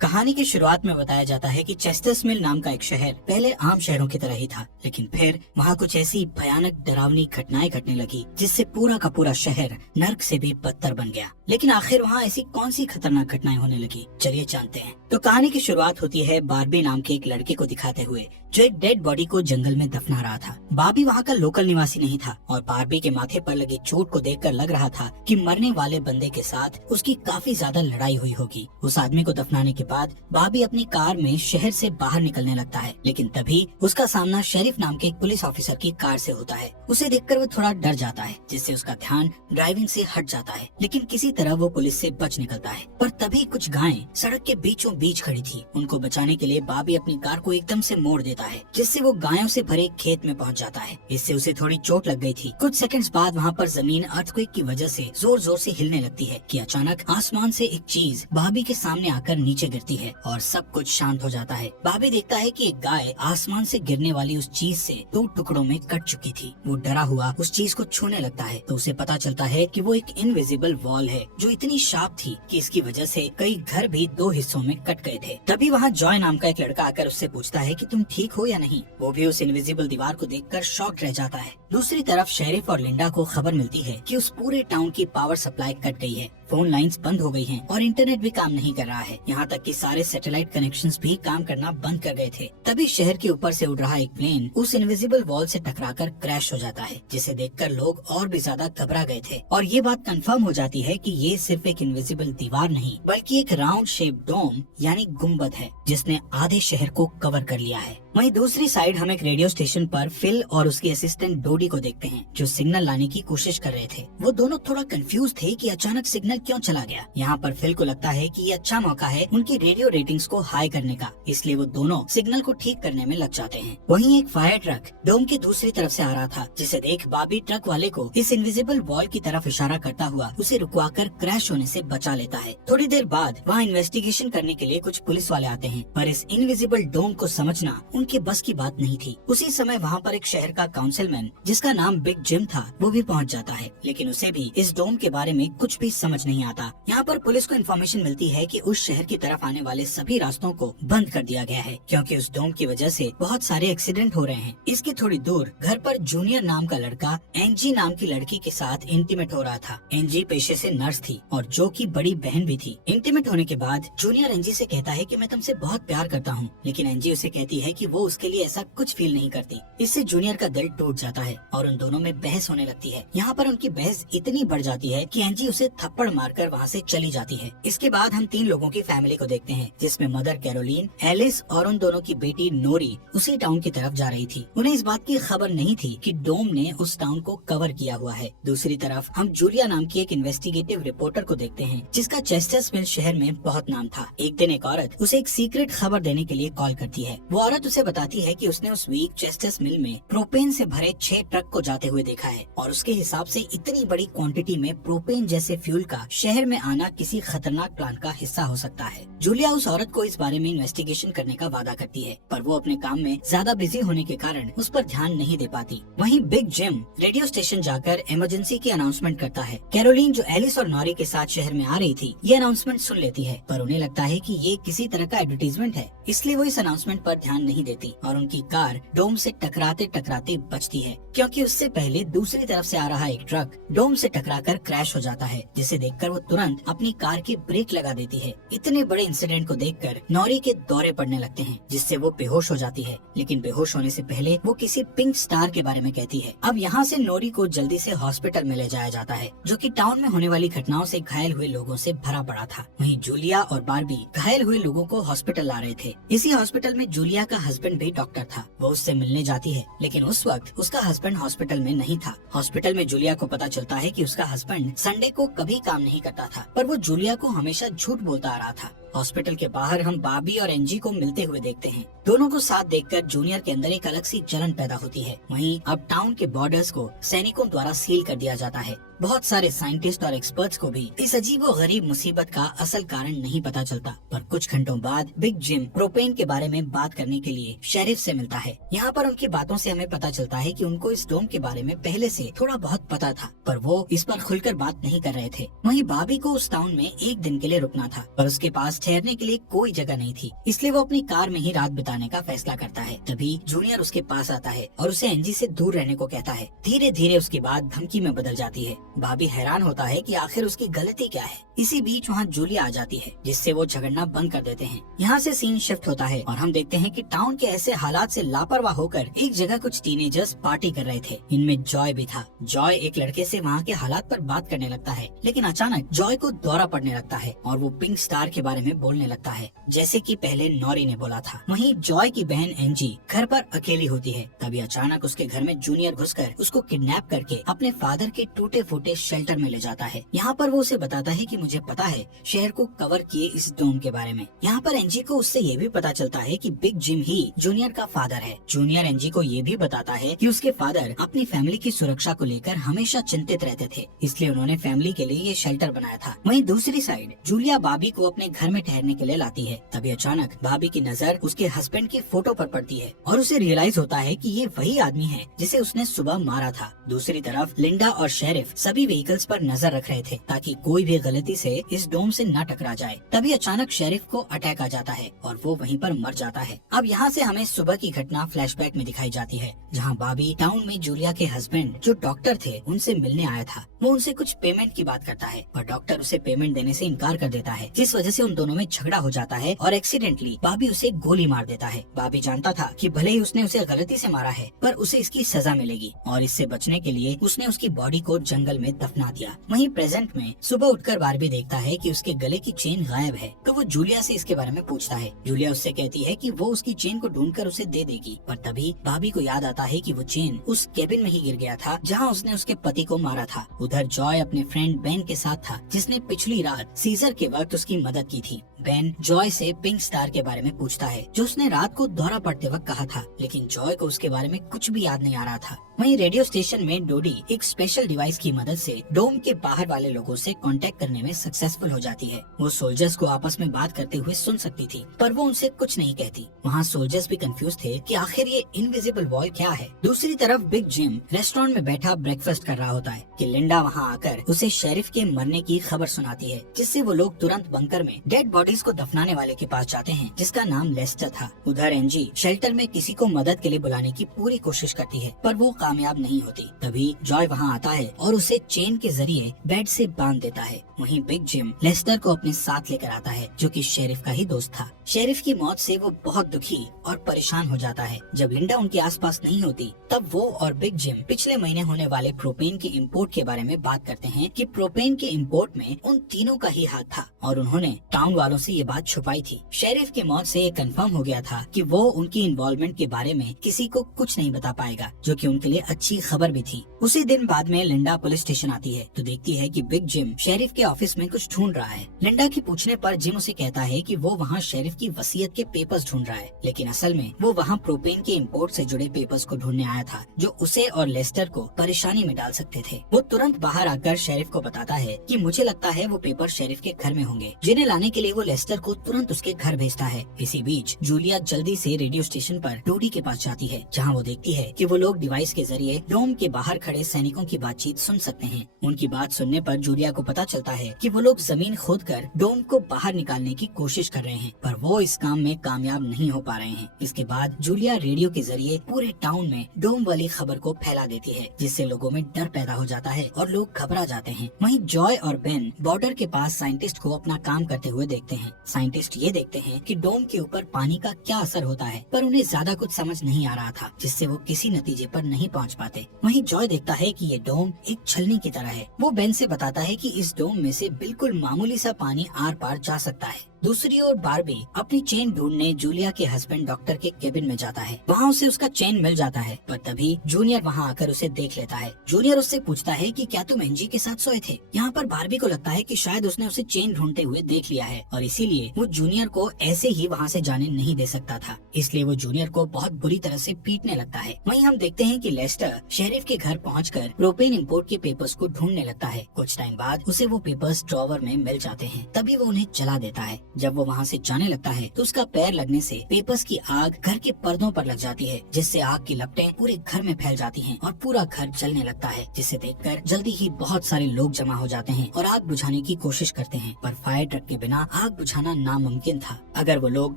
कहानी की शुरुआत में बताया जाता है कि चेस्टर्स मिल नाम का एक शहर पहले आम शहरों की तरह ही था, लेकिन फिर वहाँ कुछ ऐसी भयानक डरावनी घटनाएं घटने लगी जिससे पूरा का पूरा शहर नर्क से भी बदतर बन गया। लेकिन आखिर वहाँ ऐसी कौन सी खतरनाक घटनाएं होने लगी, चलिए जानते हैं। तो कहानी की शुरुआत होती है बार्बी नाम के एक लड़के को दिखाते हुए, जो एक डेड बॉडी को जंगल में दफना रहा था। बार्बी वहाँ का लोकल निवासी नहीं था और बार्बी के माथे पर लगी चोट को देखकर लग रहा था कि मरने वाले बंदे के साथ उसकी काफी ज्यादा लड़ाई हुई होगी। उस आदमी को दफनाने के बाद बार्बी अपनी कार में शहर से बाहर निकलने लगता है, लेकिन तभी उसका सामना शेरिफ नाम के एक पुलिस ऑफिसर की कार से होता है। उसे देखकर वो थोड़ा डर जाता है, जिससे उसका ध्यान ड्राइविंग से हट जाता है, लेकिन किसी तरह वो पुलिस से बच निकलता है। पर तभी कुछ गायें सड़क के बीचों बीच खड़ी थी। उनको बचाने के लिए बार्बी अपनी कार को एकदम से मोड़ देता है, जिससे वो गायों से भरे खेत में पहुंच जाता है। इससे उसे थोड़ी चोट लग गई थी। कुछ सेकंड्स बाद वहाँ पर जमीन अर्थक्वेक की वजह से जोर जोर से हिलने लगती है कि अचानक आसमान से एक चीज बार्बी के सामने आकर नीचे गिरती है और सब कुछ शांत हो जाता है। बार्बी देखता है कि एक गाय आसमान से गिरने वाली उस चीज से 2 टुकड़ों में कट चुकी थी। वो डरा हुआ उस चीज को छूने लगता है तो उसे पता चलता है कि वो एक इनविजिबल वॉल है, जो इतनी शार्प थी कि इसकी वजह से कई घर भी 2 हिस्सों में कट गए थे। तभी वहाँ जॉय नाम का एक लड़का आकर उससे पूछता है कि तुम ठीक हो या नहीं। वो भी उस इनविजिबल दीवार को देखकर शॉक्ड रह जाता है। दूसरी तरफ शेरिफ और लिंडा को खबर मिलती है कि उस पूरे टाउन की पावर सप्लाई कट गई है, फोन लाइंस बंद हो गई हैं और इंटरनेट भी काम नहीं कर रहा है। यहाँ तक कि सारे सैटेलाइट कनेक्शंस भी काम करना बंद कर गए थे। तभी शहर के ऊपर से उड़ रहा एक प्लेन उस इनविजिबल वॉल से टकराकर क्रैश हो जाता है, जिसे देखकर लोग और भी ज्यादा घबरा गए थे। और ये बात कंफर्म हो जाती है कि ये सिर्फ एक इनविजिबल दीवार नहीं, बल्कि एक राउंड शेप डोम यानी गुम्बद है, जिसने आधे शहर को कवर कर लिया है। वहीं दूसरी साइड हम एक रेडियो स्टेशन पर फिल और उसकी असिस्टेंट डोडी को देखते हैं, जो सिग्नल लाने की कोशिश कर रहे थे। वो दोनों थोड़ा कंफ्यूज थे कि अचानक सिग्नल क्यों चला गया। यहाँ पर फिल को लगता है कि ये अच्छा मौका है उनकी रेडियो रेटिंग्स को हाई करने का, इसलिए वो दोनों सिग्नल को ठीक करने में लग जाते हैं। वहीं एक फायर ट्रक डोम की दूसरी तरफ से आ रहा था, जिसे देख बार्बी ट्रक वाले को इस इनविजिबल वॉल की तरफ इशारा करता हुआ उसे रुकवाकर क्रैश होने से बचा लेता है। थोड़ी देर बाद वहाँ इन्वेस्टिगेशन करने के लिए कुछ पुलिस वाले आते हैं, पर इस इनविजिबल डोम को समझना उनके बस की बात नहीं थी। उसी समय वहाँ पर एक शहर का काउंसिलमैन, जिसका नाम बिग जिम था, वो भी पहुँच जाता है, लेकिन उसे भी इस डोम के बारे में कुछ भी समझ नहीं आता। यहाँ पर पुलिस को इन्फॉर्मेशन मिलती है कि उस शहर की तरफ आने वाले सभी रास्तों को बंद कर दिया गया है, क्योंकि उस डोम की वजह से बहुत सारे एक्सीडेंट हो रहे हैं। इसके थोड़ी दूर घर पर जूनियर नाम का लड़का एंजी नाम की लड़की के साथ इंटीमेट हो रहा था। एंजी पेशे से नर्स थी और जो की बड़ी बहन भी थी। इंटीमेट होने के बाद जूनियर एंजी से कहता है कि मैं तुमसे बहुत प्यार करता हूँ, लेकिन एंजी उसे कहती है कि वो उसके लिए ऐसा कुछ फील नहीं करती। इससे जूनियर का दिल टूट जाता है और उन दोनों में बहस होने लगती है। यहाँ पर उनकी बहस इतनी बढ़ जाती है कि एंजी उसे थप्पड़ मारकर वहाँ से चली जाती है। इसके बाद हम 3 लोगों की फैमिली को देखते हैं, जिसमें मदर कैरोलीन, एलिस और उन दोनों की बेटी नोरी उसी टाउन की तरफ जा रही थी। उन्हें इस बात की खबर नहीं थी कि डोम ने उस टाउन को कवर किया हुआ है। दूसरी तरफ हम जूलिया नाम की एक इन्वेस्टिगेटिव रिपोर्टर को देखते हैं, जिसका चेस्टर्स मिल शहर में बहुत नाम था। एक दिन एक औरत उसे एक सीक्रेट खबर देने के लिए कॉल करती है। वो औरत उसे बताती है कि उसने उस वीक चेस्टर्स मिल में प्रोपेन से भरे 6 ट्रक को जाते हुए देखा है, और उसके हिसाब से इतनी बड़ी क्वांटिटी में प्रोपेन जैसे फ्यूल का शहर में आना किसी खतरनाक प्लान का हिस्सा हो सकता है। जूलिया उस औरत को इस बारे में इन्वेस्टिगेशन करने का वादा करती है, पर वो अपने काम में ज्यादा बिजी होने के कारण उस पर ध्यान नहीं दे पाती। वहीं बिग जिम रेडियो स्टेशन जाकर इमरजेंसी की अनाउंसमेंट करता है। कैरोलीन, जो एलिस और नॉरी के साथ शहर में आ रही थी, ये अनाउंसमेंट सुन लेती है, पर उन्हें लगता है कि ये किसी तरह का एडवर्टीजमेंट है, इसलिए वो इस अनाउंसमेंट पर ध्यान नहीं देती और उनकी कार डोम से टकराते टकराते बचती है, क्योंकि उससे पहले दूसरी तरफ से आ रहा एक ट्रक डोम से टकराकर क्रैश हो जाता है, जिसे देखकर वो तुरंत अपनी कार की ब्रेक लगा देती है। इतने बड़े इंसिडेंट को देखकर नॉरी के दौरे पड़ने लगते हैं, जिससे वो बेहोश हो जाती है, लेकिन बेहोश होने से पहले वो किसी पिंक स्टार के बारे में कहती है। अब यहाँ से नॉरी को जल्दी से हॉस्पिटल में ले जाया जाता है, जो कि टाउन में होने वाली घटनाओं से घायल हुए लोगों से भरा पड़ा था। वहीं जूलिया और बार्बी घायल हुए लोगों को हॉस्पिटल ला रहे थे। इसी हॉस्पिटल में जूलिया का हस्बैंड भी डॉक्टर था। वो उससे मिलने जाती है, लेकिन उस वक्त उसका हस्बैंड हॉस्पिटल में नहीं था। हॉस्पिटल में जूलिया को पता चलता है कि उसका हस्बैंड संडे को कभी काम नहीं करता था, पर वो जूलिया को हमेशा झूठ बोलता आ रहा था। हॉस्पिटल के बाहर हम बार्बी और एंजी को मिलते हुए देखते हैं। दोनों को साथ देखकर जूनियर के अंदर एक अलग सी जलन पैदा होती है। वहीं अब टाउन के बॉर्डर्स को सैनिकों द्वारा सील कर दिया जाता है। बहुत सारे साइंटिस्ट और एक्सपर्ट्स को भी इस अजीबो गरीब मुसीबत का असल कारण नहीं पता चलता। पर कुछ घंटों बाद बिग जिम प्रोपेन के बारे में बात करने के लिए शेरिफ से मिलता है। यहाँ पर उनकी बातों से हमें पता चलता है कि उनको इस डोम के बारे में पहले से थोड़ा बहुत पता था, पर वो इस पर खुलकर बात नहीं कर रहे थे। वहीं बॉबी को उस टाउन में एक दिन के लिए रुकना था, पर उसके पास ठहरने के लिए कोई जगह नहीं थी, इसलिए वो अपनी कार में ही रात बिताने का फैसला करता है। तभी जूनियर उसके पास आता है और उसे एंजी से दूर रहने को कहता है। धीरे धीरे उसकी बात धमकी में बदल जाती है। बॉबी हैरान होता है कि आखिर उसकी गलती क्या है। इसी बीच वहाँ जूलिया आ जाती है, जिससे वो झगड़ना बंद कर देते हैं। यहाँ से सीन शिफ्ट होता है और हम देखते हैं कि टाउन के ऐसे हालात से लापरवाह होकर एक जगह कुछ टीनेजर्स पार्टी कर रहे थे। इनमें जॉय भी था। जॉय एक लड़के से वहाँ के हालात पर बात करने लगता है, लेकिन अचानक जॉय को दौरा पड़ने लगता है और वो पिंक स्टार के बारे में बोलने लगता है, जैसे कि पहले नॉरी ने बोला था। वहीं जॉय की बहन एंजी घर पर अकेली होती है। तभी अचानक उसके घर में जूनियर घुसकर उसको किडनैप करके अपने फादर के टूटे फूटे शेल्टर में ले जाता है। यहाँ पर वो उसे बताता है कि मुझे पता है शहर को कवर किए इस डोम के बारे में। यहाँ पर एंजी को उससे ये भी पता चलता है कि बिग जिम ही जूनियर का फादर है। जूनियर एंजी को ये भी बताता है कि उसके फादर अपनी फैमिली की सुरक्षा को लेकर हमेशा चिंतित रहते थे, इसलिए उन्होंने फैमिली के लिए ये शेल्टर बनाया था। वहीं दूसरी साइड जूलिया बॉबी को अपने घर में ठहरने के लिए लाती है। तभी अचानक बॉबी की नजर उसके हस्बैंड की फोटो पर पड़ती है और उसे रियलाइज होता है कि ये वही आदमी है जिसे उसने सुबह मारा था। दूसरी तरफ लिंडा और शेरिफ सभी व्हीकल्स पर नजर रख रहे थे ताकि कोई भी गलती से इस डोम से न टकरा जाए। तभी अचानक शेरिफ को अटैक आ जाता है और वो वहीं पर मर जाता है। अब यहाँ से हमें सुबह की घटना फ्लैशबैक में दिखाई जाती है, जहाँ बॉबी टाउन में जूलिया के हस्बैंड जो डॉक्टर थे उनसे मिलने आया था। वो उनसे कुछ पेमेंट की बात करता है, पर डॉक्टर उसे पेमेंट देने से इनकार कर देता है, जिस वजह से उन दोनों में झगड़ा हो जाता है और एक्सीडेंटली बॉबी उसे गोली मार देता है। बॉबी जानता था कि भले ही उसने उसे गलती से मारा है, पर उसे इसकी सजा मिलेगी और इससे बचने के लिए उसने उसकी बॉडी को जंगल में दफना दिया। वहीं प्रेजेंट में सुबह उठकर बारबी देखता है कि उसके गले की चेन गायब है, तो वो जूलिया से इसके बारे में पूछता है। जूलिया उससे कहती है कि वो उसकी चेन को ढूंढकर उसे दे देगी, पर तभी बॉबी को याद आता है कि वो चेन उस केबिन में ही गिर गया था जहाँ उसने उसके पति को मारा था। उधर जॉय अपने फ्रेंड बेन के साथ था, जिसने पिछली रात सीजर के वक्त उसकी मदद की थी। बेन जॉय से पिंक स्टार के बारे में पूछता है, जो उसने रात को दौरा पड़ते वक्त कहा था, लेकिन जॉय को उसके बारे में कुछ भी याद नहीं आ रहा था। वहीं रेडियो स्टेशन में डोडी एक स्पेशल डिवाइस की मदद से डोम के बाहर वाले लोगों से कांटेक्ट करने में सक्सेसफुल हो जाती है। वो सोल्जर्स को आपस में बात करते हुए सुन सकती थी, पर वो उनसे कुछ नहीं कहती। वहाँ सोल्जर्स भी कंफ्यूज थे कि आखिर ये इनविजिबल वॉल क्या है। दूसरी तरफ बिग जिम रेस्टोरेंट में बैठा ब्रेकफास्ट कर रहा होता है कि लिंडा वहाँ आकर उसे शेरिफ के मरने की खबर सुनाती है, जिससे वो लोग तुरंत बंकर में डेड बॉडीज को दफनाने वाले के पास जाते हैं, जिसका नाम लेस्टर था। उधर एंजी शेल्टर में किसी को मदद के लिए बुलाने की पूरी कोशिश करती है, पर वो कामयाब नहीं होती। तभी जॉय वहाँ आता है और उसे चेन के जरिए बेड से बांध देता है। वहीं बिग जिम लेस्टर को अपने साथ लेकर आता है, जो कि शेरिफ का ही दोस्त था। शेरिफ की मौत से वो बहुत दुखी और परेशान हो जाता है। जब लिंडा उनके आसपास नहीं होती, तब वो और बिग जिम पिछले महीने होने वाले प्रोपेन के इम्पोर्ट के बारे में बात करते हैं कि प्रोपेन के इम्पोर्ट में उन तीनों का ही हाथ था और उन्होंने टाउन वालों से ये बात छुपाई थी। शेरिफ की मौत से ये कंफर्म हो गया था कि वो उनकी इन्वॉल्वमेंट के बारे में किसी को कुछ नहीं बता पाएगा, जो कि उनके लिए अच्छी खबर भी थी। उसी दिन बाद में लिंडा पुलिस स्टेशन आती है तो देखती है कि बिग जिम शेरिफ के ऑफिस में कुछ ढूंढ रहा है। लिंडा की पूछने पर जिम उसे कहता है कि वो वहाँ शेरिफ की वसीयत के पेपर्स ढूंढ रहा है, लेकिन असल में वो वहाँ प्रोपेन के इम्पोर्ट से जुड़े पेपर्स को ढूंढने आया था, जो उसे और लेस्टर को परेशानी में डाल सकते थे। वो तुरंत बाहर आकर शेरिफ को बताता है कि मुझे लगता है वो पेपर शेरिफ के घर में होंगे, जिन्हें लाने के लिए वो लेस्टर को तुरंत उसके घर भेजता है। इसी बीच जूलिया जल्दी से रेडियो स्टेशन पर डोडी के पास जाती है, जहाँ वो देखती है कि वो लोग डिवाइस के जरिए डोम के बाहर खड़े सैनिकों की बातचीत सुन सकते हैं। उनकी बात सुनने पर जूलिया को पता चलता है कि वो लोग जमीन खोदकर डोम को बाहर निकालने की कोशिश कर रहे हैं, पर वो इस काम में कामयाब नहीं हो पा रहे हैं। इसके बाद जूलिया रेडियो के जरिए पूरे टाउन में डोम वाली खबर को फैला देती है, जिससे लोगों में डर पैदा हो जाता है और लोग घबरा जाते हैं। वहीं जॉय और बेन बॉर्डर के पास साइंटिस्ट को अपना काम करते हुए देखते हैं। साइंटिस्ट ये देखते हैं कि डोम के ऊपर पानी का क्या असर होता है, पर उन्हें ज्यादा कुछ समझ नहीं आ रहा था, जिससे वो किसी नतीजे पर नहीं पहुंच पाते। वहीं जॉय देखता है कि ये डोम एक छलनी की तरह है। वो बेन से बताता है कि इस डोम में से बिल्कुल मामूली सा पानी आर पार जा सकता है। दूसरी ओर बारबी अपनी चेन ढूंढने जूलिया के हस्बैंड डॉक्टर के केबिन में जाता है। वहाँ उसे उसका चेन मिल जाता है, पर तभी जूनियर वहाँ आकर उसे देख लेता है। जूनियर उससे पूछता है कि क्या तुम एंजी के साथ सोए थे। यहाँ पर बारबी को लगता है कि शायद उसने उसे चेन ढूंढते हुए देख लिया है और इसीलिए वो जूनियर को ऐसे ही वहाँ से जाने नहीं दे सकता था, इसलिए वो जूनियर को बहुत बुरी तरह से पीटने लगता है। वहीं हम देखते हैं कि लेस्टर शेरिफ के घर पहुंचकर प्रोपेन इंपोर्ट के पेपर्स को ढूंढने लगता है। कुछ टाइम बाद उसे वो पेपर्स ड्रॉवर में मिल जाते हैं, तभी वो उन्हें जला देता है। जब वो वहाँ से जाने लगता है तो उसका पैर लगने से पेपर्स की आग घर के पर्दों पर लग जाती है, जिससे आग की लपटें पूरे घर में फैल जाती हैं और पूरा घर जलने लगता है, जिसे देखकर जल्दी ही बहुत सारे लोग जमा हो जाते हैं और आग बुझाने की कोशिश करते हैं, पर फायर ट्रक के बिना आग बुझाना नामुमकिन था। अगर वो लोग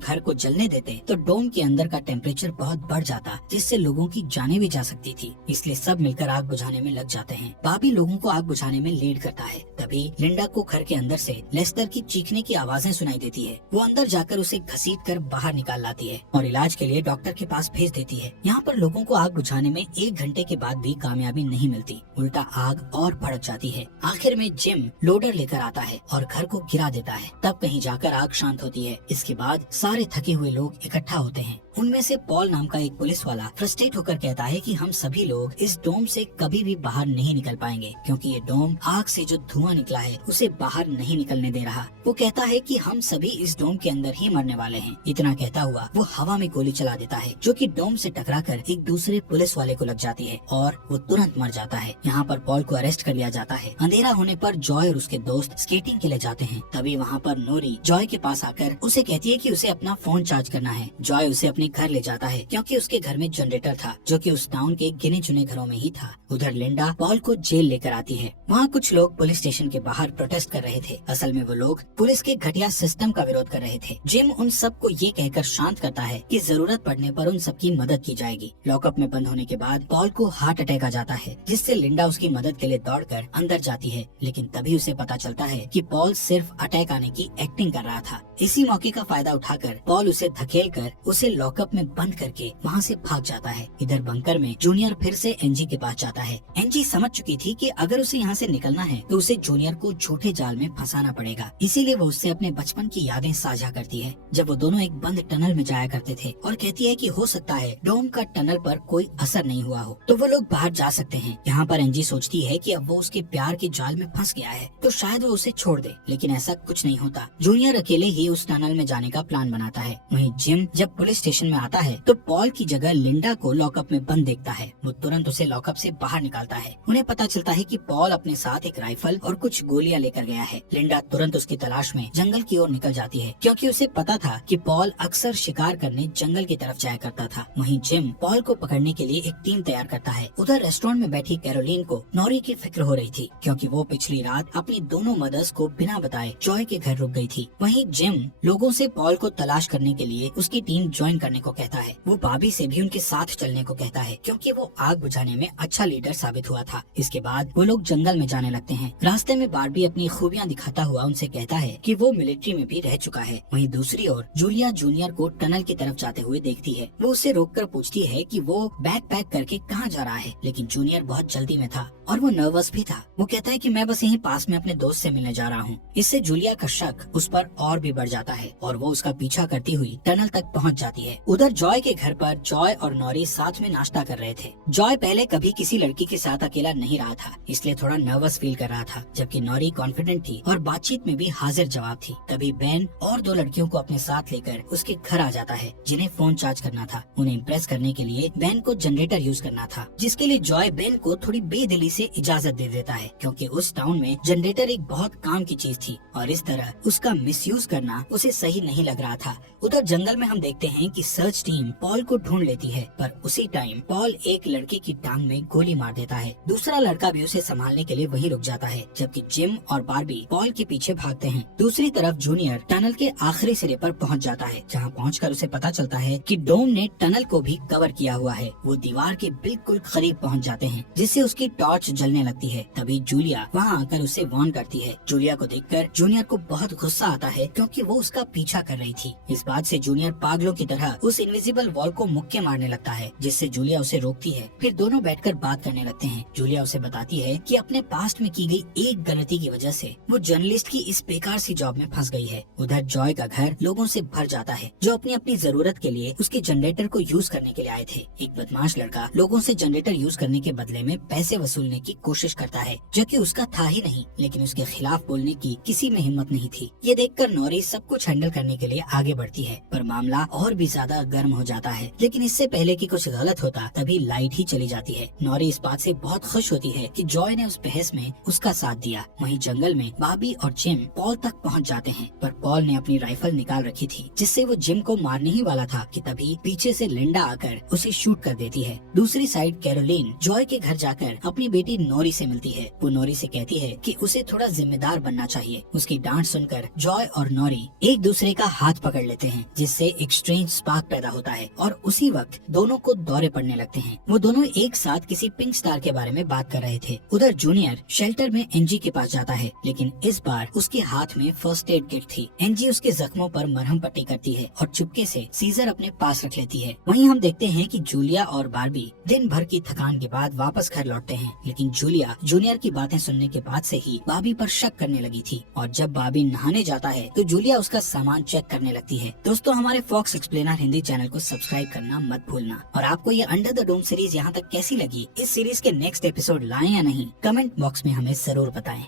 घर को जलने देते तो डोम के अंदर का टेम्परेचर बहुत बढ़ जाता, जिससे लोगों की जानें भी जा सकती थी, इसलिए सब मिलकर आग बुझाने में लग जाते हैं। बाबी लोगों को आग बुझाने में लीड करता है। तभी लिंडा को घर के अंदर से लेस्टर की चीखने की आवाजें सुनाई देती है। वो अंदर जाकर उसे घसीटकर बाहर निकाल लाती है और इलाज के लिए डॉक्टर के पास भेज देती है। यहाँ पर लोगों को आग बुझाने में 1 घंटे के बाद भी कामयाबी नहीं मिलती, उल्टा आग और भड़क जाती है। आखिर में जिम लोडर लेकर आता है और घर को गिरा देता है। तब कहीं जाकर आग शांत होती है। इसके बाद सारे थके हुए लोग इकट्ठा होते हैं। उनमें से पॉल नाम का एक पुलिस वाला फ्रस्ट्रेट होकर कहता है कि हम सभी लोग इस डोम से कभी भी बाहर नहीं निकल पाएंगे, क्योंकि ये डोम आग से जो धुआं निकला है उसे बाहर नहीं निकलने दे रहा। वो कहता है कि हम सभी इस डोम के अंदर ही मरने वाले हैं। इतना कहता हुआ वो हवा में गोली चला देता है, जो कि डोम से टकराकर एक दूसरे पुलिस वाले को लग जाती है और वो तुरंत मर जाता है। यहाँ पर पॉल को अरेस्ट कर लिया जाता है। अंधेरा होने पर जॉय और उसके दोस्त स्केटिंग के लिए जाते हैं। तभी वहाँ पर नोरी जॉय के पास आकर उसे कहती है कि उसे अपना फोन चार्ज करना है। जॉय उसे अपने घर ले जाता है, क्योंकि उसके घर में जनरेटर था, जो कि उस टाउन के गिने चुने घरों में ही था। उधर लिंडा पॉल को जेल लेकर आती है। वहाँ कुछ लोग पुलिस स्टेशन के बाहर प्रोटेस्ट कर रहे थे। असल में वो लोग पुलिस के घटिया सिस्टम का विरोध कर रहे थे। जिम उन सबको ये कहकर शांत करता है कि जरूरत पड़ने पर उन सबकी मदद की जाएगी। लॉकअप में बंद होने के बाद पॉल को हार्ट अटैक आ जाता है, जिससे लिंडा उसकी मदद के लिए दौड़कर अंदर जाती है, लेकिन तभी उसे पता चलता है कि पॉल सिर्फ अटैक आने की एक्टिंग कर रहा था। इसी मौके का फायदा उठाकर पॉल उसे धकेलकर उसे लॉकअप में बंद करके वहाँ से भाग जाता है। इधर बंकर में जूनियर फिर से एनजी के पास जाता है। एनजी समझ चुकी थी कि अगर उसे यहाँ से निकलना है तो उसे जूनियर को झूठे जाल में फंसाना पड़ेगा, इसीलिए वो उससे अपने बचपन की यादें साझा करती है, जब वो दोनों एक बंद टनल में जाया करते थे, और कहती है कि हो सकता है डोम का टनल पर कोई असर नहीं हुआ हो तो वो लोग बाहर जा सकते हैं। यहाँ पर एनजी सोचती है कि अब वो उसके प्यार के जाल में फंस गया है तो शायद वो उसे छोड़ दे, लेकिन ऐसा कुछ नहीं होता। जूनियर अकेले ही उस टनल में जाने का प्लान बनाता है। वहीं जिम जब पुलिस स्टेशन में आता है तो पॉल की जगह लिंडा को लॉकअप में बंद देखता है। वो तुरंत उसे लॉकअप से बाहर निकालता है। उन्हें पता चलता है कि पॉल अपने साथ एक राइफल और कुछ गोलियां लेकर गया है। लिंडा तुरंत उसकी तलाश में जंगल की ओर निकल जाती है, क्योंकि उसे पता था कि पॉल अक्सर शिकार करने जंगल की तरफ जाया करता था। वहीं जिम पॉल को पकड़ने के लिए एक टीम तैयार करता है। उधर रेस्टोरेंट में बैठी कैरोलीन को नॉरी की फिक्र हो रही थी, क्योंकि वो पिछली रात अपनी दोनों मदर्स को बिना बताए जॉय के घर रुक गई थी। वहीं जिम लोगों से पॉल को तलाश करने के लिए उसकी टीम ज्वाइन करने को कहता है। वो बाबी से भी उनके साथ चलने को कहता है, क्योंकि वो आग बुझाने में अच्छा लीडर साबित हुआ था। इसके बाद वो लोग जंगल में जाने लगते हैं। रास्ते में बारबी अपनी खूबियां दिखाता हुआ उनसे कहता है कि वो मिलिट्री में भी रह चुका है। वहीं दूसरी ओर जूलिया जूनियर को टनल की तरफ जाते हुए देखती है। वो उसे रोककर पूछती है कि वो बैग पैक करके कहाँ जा रहा है, लेकिन जूनियर बहुत जल्दी में था और वो नर्वस भी था। वो कहता है कि मैं बस यहीं पास में अपने दोस्त से मिलने जा रहा हूँ। इससे जूलिया का शक उस पर और भी बढ़ जाता है और वो उसका पीछा करती हुई टनल तक पहुँच जाती है। उधर जॉय के घर पर जॉय और नॉरी साथ में नाश्ता कर रहे थे। जॉय पहले कभी किसी लड़की के साथ अकेला नहीं रहा था, इसलिए थोड़ा नर्वस फील कर रहा था, जबकि नॉरी कॉन्फिडेंट थी और बातचीत में भी हाजिर जवाब थी। तभी बेन और 2 लड़कियों को अपने साथ लेकर उसके घर आ जाता है, जिन्हें फोन चार्ज करना था। उन्हें इम्प्रेस करने के लिए बेन को जनरेटर यूज करना था, जिसके लिए जॉय बेन को थोड़ी बेदिली से इजाजत दे देता है, क्योंकि उस टाउन में जनरेटर एक बहुत काम की चीज थी और इस तरह उसका मिसयूज करना उसे सही नहीं लग रहा था। उधर जंगल में हम देखते हैं कि सर्च टीम पॉल को ढूंढ लेती है, पर उसी टाइम पॉल एक लड़के की टांग में गोली मार देता है। दूसरा लड़का भी उसे संभालने के लिए वहीं रुक जाता है, जबकि जिम और बारबी पॉल के पीछे भागते हैं। दूसरी तरफ जूनियर टनल के आखिरी सिरे पर पहुंच जाता है, जहां पहुंचकर उसे पता चलता है कि डोम ने टनल को भी कवर किया हुआ है। वो दीवार के बिल्कुल करीब पहुंच जाते हैं, जिससे उसकी टॉर्च जलने लगती है। तभी जूलिया वहां आकर उसे वार्न करती है। जूलिया को देखकर जूनियर को बहुत गुस्सा आता है, क्योंकि वो उसका पीछा कर रही थी। इस बात से जूनियर पागलों की तरह उस इनविजिबल वॉल को मुक्के मारने लगता है, जिससे जूलिया उसे रोकती है। फिर दोनों बैठकर बात करने लगते हैं। जूलिया उसे बताती है कि अपने पास्ट में की गई एक गलती की वजह से वो जर्नलिस्ट की इस बेकार सी जॉब में फंस गई है। उधर जॉय का घर लोगों से भर जाता है जो अपनी अपनी जरूरत के लिए उसके जनरेटर को यूज करने के लिए आए थे। एक बदमाश लड़का लोगों से जनरेटर यूज करने के बदले में पैसे वसूलने की कोशिश करता है, जो कि उसका था ही नहीं, लेकिन उसके खिलाफ बोलने की किसी में हिम्मत नहीं थी। ये देखकर नॉरी सब कुछ हैंडल करने के लिए आगे बढ़ती है, पर मामला और भी ज्यादा गर्म हो जाता है। लेकिन इससे पहले कि कुछ गलत होता तभी लाइट ही चली जाती है। नॉरी इस बात से बहुत खुश होती है कि जॉय ने उस बहस में उसका साथ दिया। वहीं जंगल में बाबी और जिम पॉल तक पहुंच जाते हैं, पर पॉल ने अपनी राइफल निकाल रखी थी, जिससे वो जिम को मारने ही वाला था कि तभी पीछे से लिंडा आकर उसे शूट कर देती है। दूसरी साइड कैरोलिन जॉय के घर जाकर अपनी बेटी नॉरी से मिलती है। वो नॉरी से कहती है कि उसे थोड़ा जिम्मेदार बनना चाहिए। उसकी डांट सुनकर जॉय और नॉरी एक दूसरे का हाथ पकड़ लेते हैं, जिससे एक स्ट्रेंज स्पार्क पैदा होता है और उसी वक्त दोनों को दौरे पड़ने लगते हैं। वो दोनों एक साथ किसी पिंक स्टार के बारे में बात कर रहे थे। उधर जूनियर शेल्टर में एनजी के पास जाता है, लेकिन इस बार उसके हाथ में फर्स्ट एड किट थी। एनजी उसके जख्मों पर मरहम पट्टी करती है और चुपके से सीजर अपने पास रख लेती है। वहीं हम देखते हैं कि जूलिया और बार्बी दिन भर की थकान के बाद वापस घर लौटते हैं, लेकिन जूलिया जूनियर की बातें सुनने के बाद से ही बार्बी पर शक करने लगी थी। और जब बार्बी नहाने जाता है तो जूलिया उसका सामान चेक करने लगती है। दोस्तों, हमारे फॉक्स एक्सप्लेनर हिंदी चैनल को सब्सक्राइब करना मत भूलना। और आपको ये अंडर द डोम सीरीज यहाँ तक कैसी लगी, इस सीरीज के नेक्स्ट एपिसोड लाएं या नहीं, कमेंट बॉक्स में हमें जरूर बताएं।